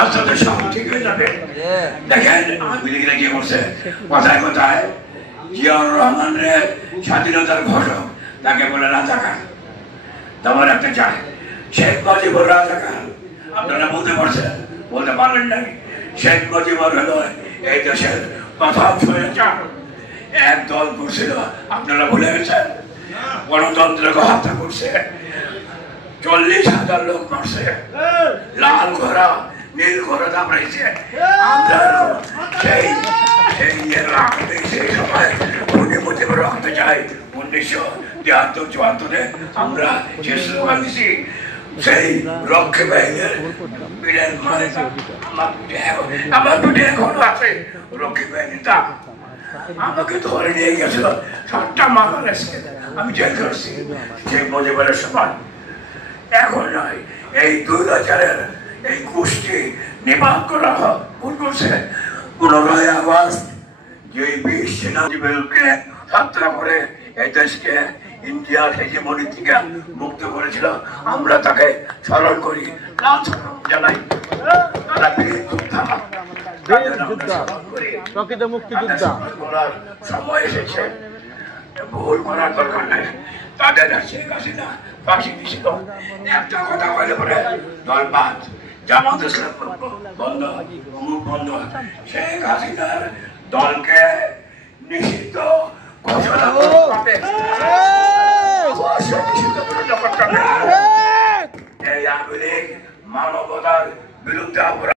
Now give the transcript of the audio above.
আস্তে আস্তে সব ঠিক হয়ে যাবে। দেখেন আওয়ামী লীগরা কি করছে, কথায় কথায় জিয়াউর রহমানের স্বাধীনতার ঘোষক তাকে বলে রাজাকার, তেমন একটা চায় শেখ মুজিবুর রাজাকার। আপনারা বলতে পারছেন, বলতে পারলেন নাই। শেখ মুজিবুর হলো এই দেশের প্রথম স্বৈরাচার। এক দল করছিল, আপনারা ভুলে গেছেন। গণতন্ত্রকে হত্যা করছে, 40,000 লোক মারছে, লাল ঘোড়া নীল ঘোড়া দাবড়াইছে। আমরা সেই সময় মুজিবুর রক্ত চাই। 1973-74 আমরা যে স্লোগান দিছি, সেই রক্ষী বাহিনীর আমার দুটি এখনো আছে। রক্ষী বাহিনীটা আমাকে ধরে নিয়ে গেছিল, 7টা মামলা এসে আমি জেল করছি শেখ মুজিবের সময়। এখন নয়, এই 2000-এর এই গোষ্ঠী নিপাত করা ভুল করছে। 15ই আগস্ট যে 20 সেনাজীবীকে হত্যা করে এই দেশকে ইন্ডিয়ার হেজেমনি থেকে মুক্ত করেছিল, আমরা তাকে স্মরণ করি, জানাই। তারা প্রকৃত মুক্তিযোদ্ধা। সময় এসেছে, ভুল করার দরকার নাই। তাদের শেখ হাসিনা ফাঁসি দিছিল, একটা কথা বলে পরে দলবাদ জামাত ইসলাম বন্ধ, মুখ বন্ধ। শেখ হাসিনার দলকে নিষিদ্ধ ঘোষণা করতে হবে। এই আওয়ামী লীগ মানবতার বিরুদ্ধে অপরাধ।